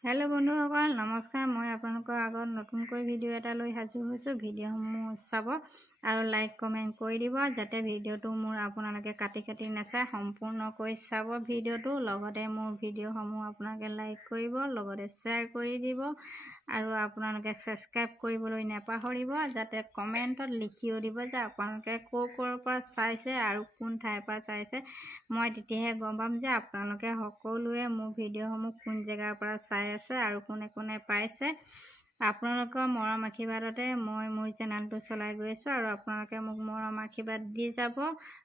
Hello বন্ধুসকল নমস্কাৰ। মই আপোনালোকৰ আগত নতুনকৈ ভিডিঅ' এটা লৈ সাজু হৈছোঁ। ভিডিঅ'সমূহ চাব আৰু লাইক কমেণ্ট কৰি দিব যাতে ভিডিঅ'টো মোৰ আপোনালোকে কাটি কাটি নাচায় সম্পূৰ্ণকৈ চাব ভিডিঅ'টো। লগতে মোৰ ভিডিঅ'সমূহ আপোনালোকে লাইক কৰিব লগতে শ্বেয়াৰ কৰি দিব। আৰু আপোনালোকে ছাবস্ক্ৰাইব কৰিবলৈ নাপাহৰিব যাতে কমেণ্টত লিখিও দিব যে আপোনালোকে ক'ৰ ক'ৰ পৰা চাইছে আৰু কোন ঠাইৰ পৰা চাইছে। মই তেতিয়াহে গম পাম যে আপোনালোকে সকলোৱে মোৰ ভিডিঅ'সমূহ কোন জেগাৰ পৰা চাই আছে আৰু কোনে কোনে পাইছে। আপোনালোকৰ মৰম আশীৰ্বাদতে মই মোৰ চেনেলটো চলাই গৈ আছোঁ আৰু আপোনালোকে মোক মৰম আশীৰ্বাদ দি যাব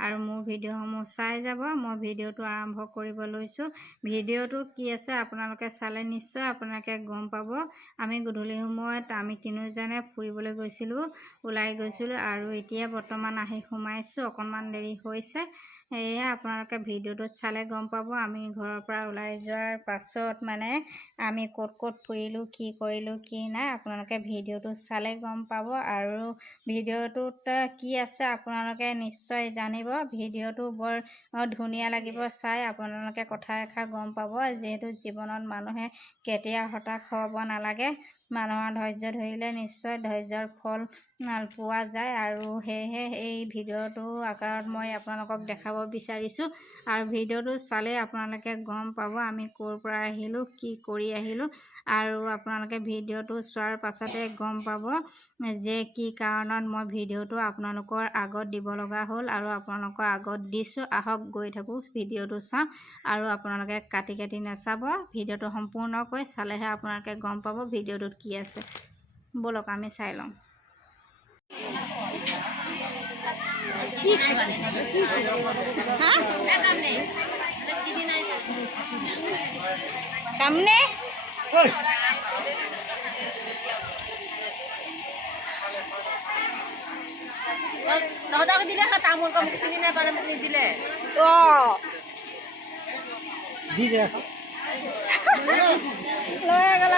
আৰু মোৰ ভিডিঅ'সমূহ চাই যাব। মই ভিডিঅ'টো আৰম্ভ কৰিব লৈছোঁ। ভিডিঅ'টো কি আছে আপোনালোকে চালে নিশ্চয় আপোনালোকে গম পাব। আমি গধূলি সময়ত আমি তিনিওজনে ফুৰিবলৈ গৈছিলোঁ ওলাই গৈছিলোঁ আৰু এতিয়া বৰ্তমান আহি সোমাইছোঁ। অকণমান দেৰি হৈছে। সেয়েহে আপোনালোকে ভিডিঅ'টোত চালে গম পাব আমি ঘৰৰ পৰা ওলাই যোৱাৰ পাছত মানে আমি ক'ত ক'ত ফুৰিলোঁ কি কৰিলোঁ কি নাই আপোনালোকে ভিডিঅ'টো চালে গম পাব। আৰু ভিডিঅ'টোত কি আছে আপোনালোকে নিশ্চয় জানিব। ভিডিঅ'টো বৰ ধুনীয়া লাগিব চাই আপোনালোকে কথা এষাৰ গম পাব। যিহেতু জীৱনত মানুহে কেতিয়াও হতাশ হ'ব নালাগে। মানুহৰ ধৈৰ্য ধৰিলে নিশ্চয় ধৈৰ্যৰ ফল পোৱা যায়। আৰু সেয়েহে এই ভিডিঅ'টো আকাৰত মই আপোনালোকক দেখাব বিচাৰিছোঁ। আৰু ভিডিঅ'টো চালেই আপোনালোকে গম পাব আমি ক'ৰ পৰা আহিলোঁ কি কৰি আহিলোঁ। আৰু আপোনালোকে ভিডিঅ'টো চোৱাৰ পাছতে গম পাব যে কি কাৰণত মই ভিডিঅ'টো আপোনালোকৰ আগত দিব লগা হ'ল। আৰু আপোনালোকৰ আগত দিছোঁ আহক গৈ থাকোঁ ভিডিঅ'টো চাওঁ। আৰু আপোনালোকে কাটি কাটি নাচাব ভিডিঅ'টো সম্পূৰ্ণকৈ চালেহে আপোনালোকে গম পাব ভিডিঅ'টোত কি আছে? ব'লক আমি চাই লওঁ। কামনে? তহঁতক দিলে তামোল কম চিনি নাপালে মোক নিদিলে। অঁ। দি দে লৈ গ'ল।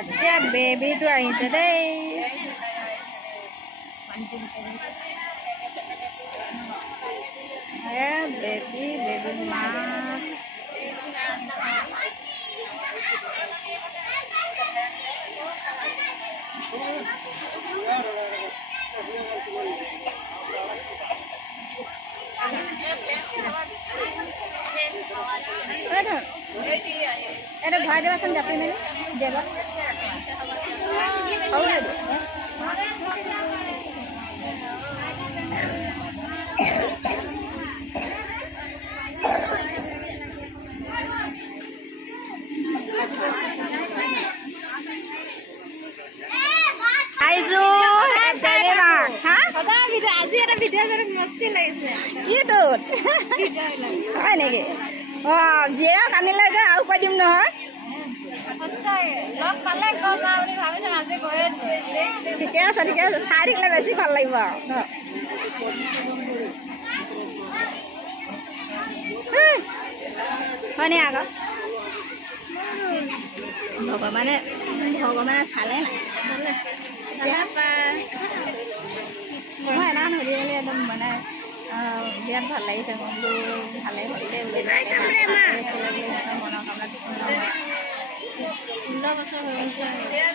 Yeah, baby drawing today. Yeah, baby, baby mom. अरे भाई देवा समझाते मैंने देवा কিটোত হয়? নেকি? অঁ জীয়েৰক আনিলে যে আৰু কৈ দিম নহয়। সঁচাকে লগ পালে গম পাওঁ বুলি ভাবিছোঁ আজি গৈয়ে ঠিকে আছে ঠিকে আছে চাই থাকিলে বেছি ভাল লাগিব আৰু ন? উম, হয়নে আকৌ ভগৱানে ভগৱানে চালে নাই মই এনা সুধি মেলি একদম মানে আহ, বিৰাট ভাল লাগিছে মনটো ভালেই হ'ল দেই বোলে মনৰ কামনা পূৰ্ণ হয়। ষোল্ল বছৰ হৈ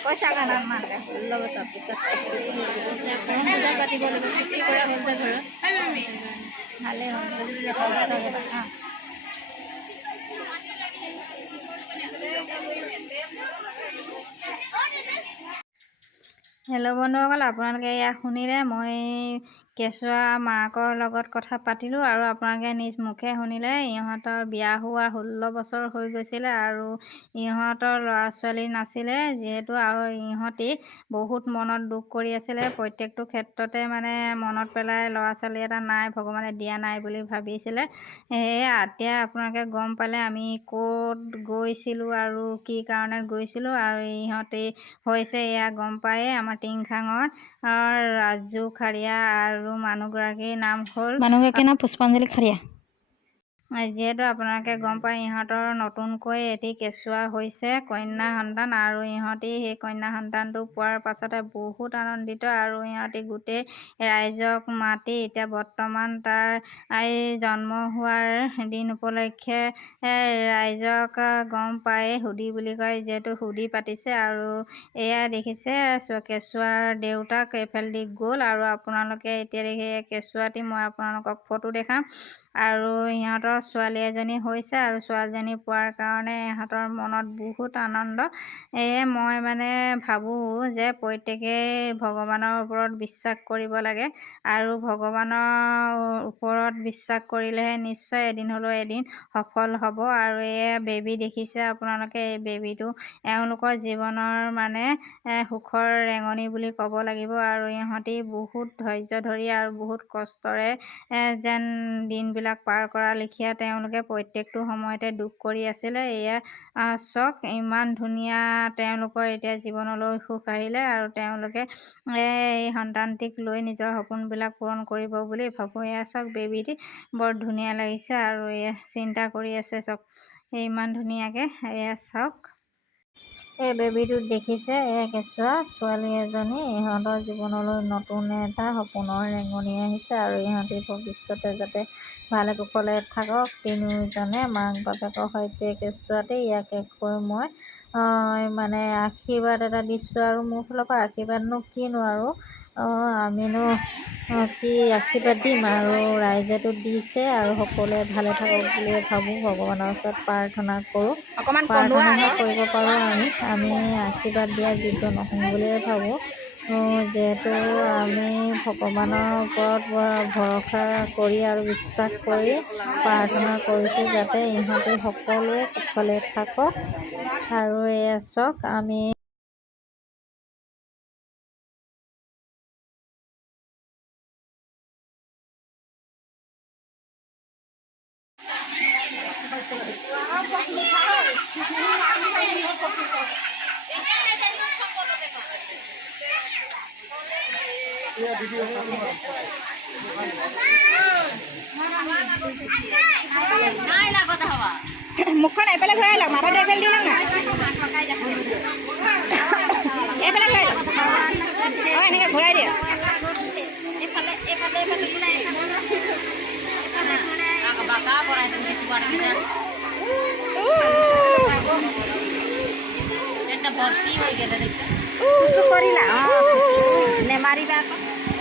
কৈছা কাৰণে মাহঁতে ষোল্ল বছৰ পিছত পূজা পাতিব ভালেই হ'ল হেল্ল' বন্ধুসকল, আপোনালোকে এয়া শুনিলে, মই কেঁচুৱা মাকৰ লগত কথা পাতিলোঁ আৰু আপোনালোকে নিজ মুখে শুনিলে ইহঁতৰ বিয়া হোৱা ষোল্ল বছৰ হৈ গৈছিলে আৰু ইহঁতৰ ল'ৰা ছোৱালী নাছিলে যিহেতু আৰু ইহঁতি বহুত মনত দুখ কৰি আছিলে। প্ৰত্যেকটো ক্ষেত্ৰতে মানে মনত পেলাই ল'ৰা ছোৱালী এটা নাই ভগৱানে দিয়া নাই বুলি ভাবিছিলে। সেয়ে এতিয়া আপোনালোকে গম পালে আমি ক'ত গৈছিলোঁ আৰু কি কাৰণত গৈছিলোঁ আৰু ইহঁতে হৈছে এয়া গম পায়ে আমাৰ টিংখাঙৰ ৰাজু খাৰিয়া আৰু মানুহগৰাকীৰ নাম হ'ল মানুহগৰাকীৰ নাম পুষ্পাঞ্জলি খাৰিয়া যিহেতু আপোনালোকে গম পায় ইহঁতৰ নতুনকৈ এটি কেঁচুৱা হৈছে কন্যা সন্তান আৰু ইহঁতি সেই কন্যা সন্তানটো পোৱাৰ পাছতে বহুত আনন্দিত আৰু ইহঁতি গোটেই ৰাইজক মাতি এতিয়া বৰ্তমান তাৰ জন্ম হোৱাৰ দিন উপলক্ষে ৰাইজক গম পায় সুধি বুলি কয় যিহেতু সুধি পাতিছে আৰু এয়া দেখিছে কেঁচুৱাৰ দেউতাক এইফালেদি গ'ল আৰু আপোনালোকে এতিয়া দেখি কেঁচুৱাটি মই আপোনালোকক ফটো দেখাম। আৰু ইহঁতৰ ছোৱালী এজনী হৈছে আৰু ছোৱালীজনী পোৱাৰ কাৰণে ইহঁতৰ মনত বহুত আনন্দ। এয়ে মই মানে ভাবোঁ যে প্ৰত্যেকেই ভগৱানৰ ওপৰত বিশ্বাস কৰিব লাগে আৰু ভগৱানৰ ওপৰত বিশ্বাস কৰিলেহে নিশ্চয় এদিন হ'লেও এদিন সফল হ'ব আৰু এয়া বেবী দেখিছে আপোনালোকে এই বেবীটো এওঁলোকৰ জীৱনৰ মানে সুখৰ ৰেঙনি বুলি ক'ব লাগিব আৰু ইহঁতি বহুত ধৈৰ্য ধৰি আৰু বহুত কষ্টৰে যেন দিনবিলাক পাৰ কৰা লেখীয়া তেওঁলোকে প্ৰত্যেকটো সময়তে দুখ কৰি আছিলে। এয়া চাওক ইমান ধুনীয়া তেওঁলোকৰ এতিয়া জীৱনলৈ সুখ আহিলে আৰু তেওঁলোকে এই সন্তানটিক লৈ নিজৰ সপোনবিলাক পূৰণ কৰিব বুলি ভাবোঁ। এয়া চাওক বেবীটি বৰ ধুনীয়া লাগিছে আৰু এয়া চিন্তা কৰি আছে এই ইমান ধুনীয়াকৈ এয়া চাওক এই বেবীটোত দেখিছে এক কেঁচুৱা ছোৱালী এজনী। ইহঁতৰ জীৱনলৈ নতুন এটা সপোনৰ ৰেঙনি আহিছে আৰু ইহঁতি ভৱিষ্যতে যাতে ভালে কুশলে থাকক। তিনিওজনে মাক বাপেকৰ সৈতে কেঁচুৱাতে ইয়াকে কৈ মই মানে আশীৰ্বাদ এটা দিছোঁ আৰু মোৰ ফালৰ পৰা আশীৰ্বাদনো কিনো আৰু? আমিনো কি আশীৰ্বাদ দিম আৰু ৰাইজেতো দিছে আৰু সকলোৱে ভালে থাকক বুলিয়ে ভাবোঁ ভগৱানৰ ওচৰত প্ৰাৰ্থনা কৰোঁ। অকণমান প্ৰাৰ্থনাহে কৰিব পাৰোঁ আমি আমি আশীৰ্বাদ দিয়া যোগ্য নহয় বুলিয়ে ভাবোঁ। যিহেতু আমি ভগৱানৰ ওপৰত ভৰসা কৰি আৰু বিশ্বাস কৰি প্ৰাৰ্থনা কৰিছোঁ যাতে ইহঁতে সকলোৱে কুশলে থাকক আৰু এয়া চাওক, আমি মুখখন এইফালে ঘূৰাই লওক মাথাটো এইফালে দি লওক না এইফালে ঘূৰাই অঁ এনেকৈ ঘূৰাই দিয়ক চুচু কৰিলা অঁ নেমাৰিবা আকৌ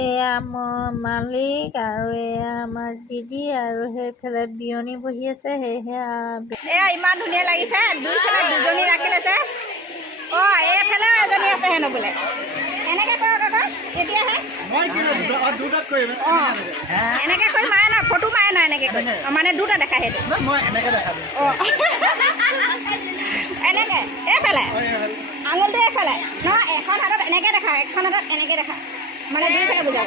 এয়া মোৰ মালিক আৰু এয়া আমাৰ দিদি আৰু সেইফালে বিয়নী বহি আছে সেয়েহে এয়া ইমান ধুনীয়া লাগিছে দুইফালে দুজনী ৰাখিলে যে অঁ এইফালেও এজনী আছে হেনো বোলে এনেকৈ কৰক আকৌ তেতিয়াহে এনেকৈ কৰি মাৰে না ফটো মাৰে না এনেকৈ কৰি মানে দুটা দেখাই সেইটো অঁ এনেকৈ এইফালে আঙুলটো এইফালে নহয় এখন হাতত এনেকৈ দেখা এখন হাতত এনেকৈ দেখা মানে দুইফালে বুজাব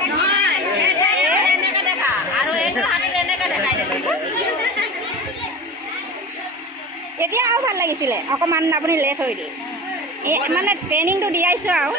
এতিয়া আৰু ভালো লাগিছিলে অকণমান আপুনি লেট হৈ দিয়ে এই মানে ট্ৰেইনিংটো দিয়াইছোঁ আৰু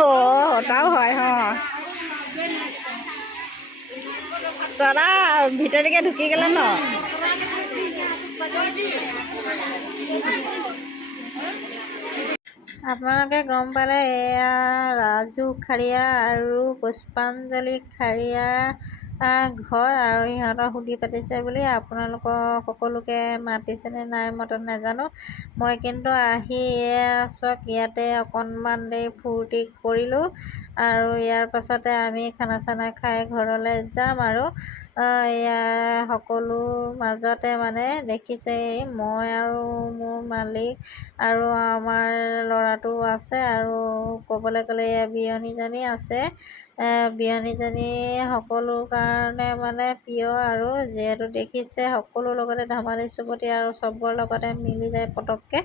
ও ওটাও হয় হ্যাঁ তোরা ভিতর দিকে ঢুকি গেল না? আপোনালোকে গম পালে এয়া ৰাজু খাৰিয়া আৰু পুষ্পাঞ্জলি খাৰিয়াৰ ঘৰ আৰু সিহঁতৰ সুধি পাতিছে বুলি আপোনালোকক সকলোকে মাতিছেনে নাই মতা নাজানো। মই কিন্তু আহি চক ইয়াতে অকণমান দেৰি ফূৰ্তি কৰিলোঁ আৰু ইয়াৰ পাছতে আমি খানা চানা খাই ঘৰলৈ যাম আৰু ইয়াৰ সকলোৰ মাজতে মানে দেখিছে মই আৰু মোৰ মালিক আৰু আমাৰ ল'ৰাটো আছে আৰু ক'বলৈ গ'লে এয়া বিয়নীজনী আছে। বিয়নীজনী সকলো কাৰণে মানে প্ৰিয় আৰু যিহেতু দেখিছে সকলোৰ লগতে ধেমালি চুপতি আৰু চবৰ লগতে মিলি যায় পটককৈ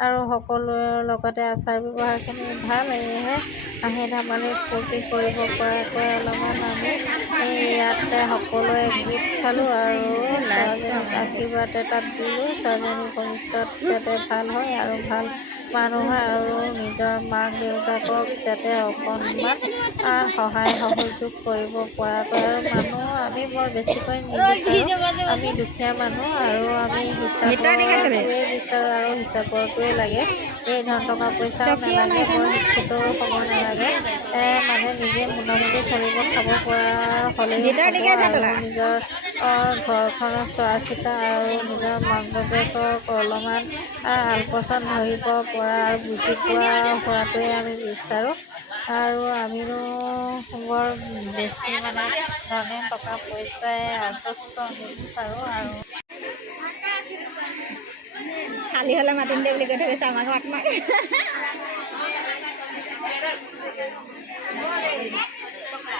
আৰু সকলোৰে লগতে আচাৰ ব্যৱহাৰখিনি ভাল সেয়েহে হাঁহি ধেমালি ফূৰ্তি কৰিব পৰাকৈ অলপমান আমি ইয়াতে সকলোৱে গোট খালোঁ আৰু আশীৰ্বাদ এটা দিলোঁ ছোৱালীজনীৰ ভৱিষ্যত যাতে ভাল হয় আৰু ভাল মানুহ আৰু নিজৰ মাক দেউতাকক যাতে অকণমান সহায় সহযোগ কৰিব পৰাকৈ। আৰু মানুহ আমি বৰ বেছিকৈ নিবিচাৰোঁ। আমি দুখীয়া মানুহ আৰু আমি হিচাপৰটোৱে বিচাৰোঁ আৰু হিচাপৰটোৱে লাগে। এই ধন টকা নালাগে বৰ শিক্ষিতও হ'ব নালাগে। মানে নিজে মোটামুটি চলিব খাব পৰা আৰু নিজৰ ঘৰখনৰ চোৱা চিতা আৰু নিজৰ মাক বাপেকক অলপমান আলপৈচান ধৰিব পৰা আৰু বুজি পোৱা হোৱাটোৱে আমি বিচাৰোঁ। আৰু আমিনো বৰ বেছি মানে ধনে টকা পইচাই আগ্ৰস্ত নিবিচাৰোঁ আৰু খালী হ'লে মাতিম দে বুলি কৈ থৈ গৈছে আমাক মাত মাক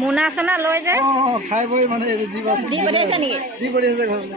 মোনা চোনা লৈ যে অঁ খাই বৈ মানে দি পঠিয়াইছে নেকি? দি পঠিয়াইছে ঘৰলৈ।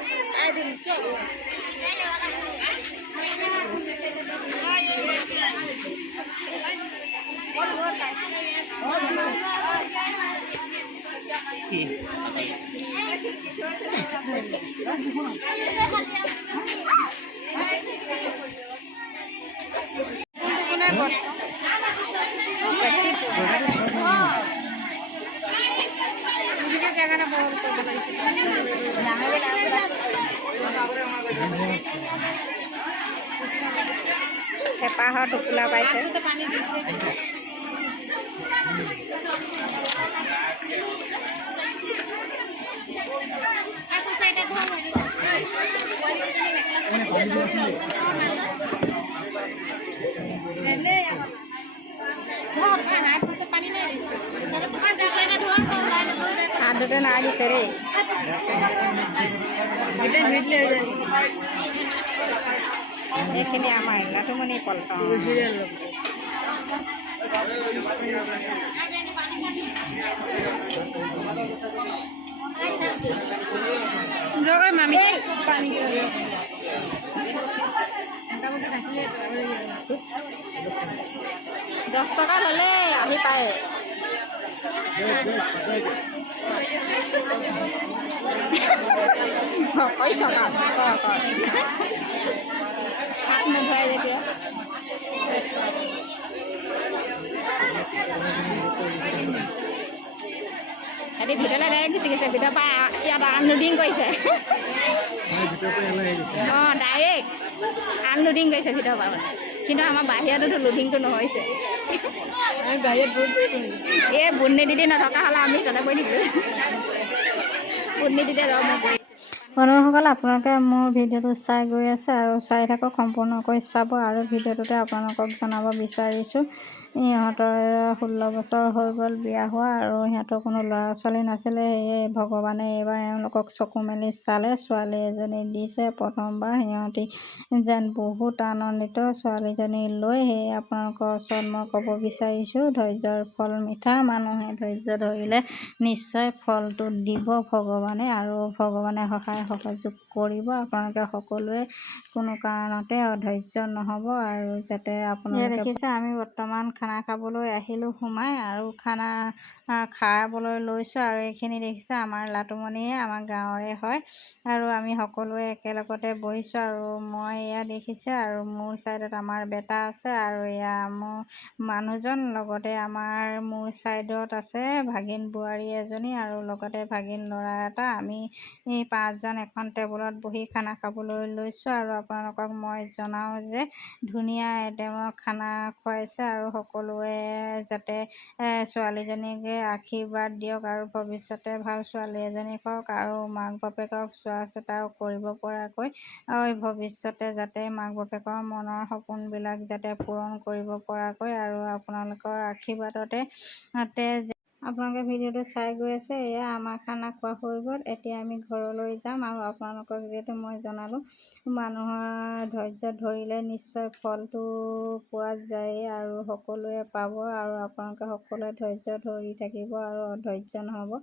হেঁপাহৰ টোপোলা পাইছে। হাত দুটা না দিতে রে এখানে আমার লাটুমনি পল্টন। জগাই মামি। পানি দহ টকা ল'লে আহি পায়। নোধোৱাই যেতিয়া সিহঁতি ভিতৰলৈ ডাইৰেক্ট গুচি গৈছে ভিতৰৰ পৰা ইয়াত আনলোডিং কৰিছে। অঁ ডাইৰেক্ট আনলোডিং কৰিছে ভিতৰৰ পৰা। কিন্তু আমাৰ বাহিৰতোতো লোডিংটো নহৈছে। এই বুন্দি দিদি নথকা হ'লে আমি তাতে কৰি দিলোঁ বুন্দি দিদি ৰ মই কৰি বন্ধুসকল, আপোনালোকে মোৰ ভিডিঅ'টো চাই গৈ আছে আৰু চাই থাকক, সম্পূৰ্ণকৈ চাব আৰু ভিডিঅ'টোতে আপোনালোকক জনাব বিচাৰিছোঁ। ইহঁতৰ ষোল্ল বছৰ হৈ গ'ল বিয়া হোৱা আৰু সিহঁতৰ কোনো ল'ৰা ছোৱালী নাছিলে সেয়ে ভগৱানে এইবাৰ এওঁলোকক চকু মেলি চালে। ছোৱালী এজনী দিছে প্ৰথমবাৰ সিহঁতি যেন বহুত আনন্দিত। ছোৱালীজনী লৈ সেয়ে আপোনালোকৰ ওচৰত মই ক'ব বিচাৰিছোঁ ধৈৰ্যৰ ফল মিঠা মানুহে ধৈৰ্য ধৰিলে নিশ্চয় ফলটো দিব ভগৱানে আৰু ভগৱানে সহায় সহযোগ কৰিব। আপোনালোকে সকলোৱে কোনো কাৰণতে অধৈৰ্য নহ'ব আৰু যাতে আপোনালোকে দেখিছে আমি বৰ্তমান খানা খাবলৈ আহিলোঁ সোমাই আৰু খানা খাবলৈ লৈছোঁ আৰু এইখিনি দেখিছে আমাৰ লাটুমণিয়ে আমাৰ গাঁৱৰে হয় আৰু আমি সকলোৱে একেলগতে বহিছোঁ আৰু মই এয়া দেখিছে আৰু মোৰ ছাইডত আমাৰ বেটা আছে আৰু এয়া মোৰ মানুহজন লগতে আমাৰ মোৰ ছাইডত আছে ভাগিন বোৱাৰী এজনী আৰু লগতে ভাগিন ল'ৰা এটা। আমি পাঁচজন এখন টেবুলত বহি খানা খাবলৈ লৈছোঁ আৰু আপোনালোকক মই জনাওঁ যে ধুনীয়া আইটেমৰ খানা খুৱাইছে আৰু সকলোৱে যাতে ছোৱালীজনীকে আশীৰ্বাদ দিয়ক আৰু ভৱিষ্যতে ভাল ছোৱালী এজনী হওক আৰু মাক বাপেকক চোৱা চিতাও কৰিব পৰাকৈ ভৱিষ্যতে যাতে মাক বাপেকৰ মনৰ সপোনবিলাক যাতে পূৰণ কৰিব পৰাকৈ আৰু আপোনালোকৰ আশীৰ্বাদতে আপোনালোকে ভিডিঅ'টো চাই গৈ আছে এয়া আমাৰ খানা খোৱা হৈ গ'ল। এতিয়া আমি ঘৰলৈ যাম আৰু আপোনালোকক যিহেতু মই জনালোঁ মানুহৰ ধৈৰ্য ধৰিলে নিশ্চয় ফলটো পোৱা যায় আৰু সকলোৱে পাব আৰু আপোনালোকে সকলোৱে ধৈৰ্য ধৰি থাকিব আৰু অধৈৰ্য নহ'ব।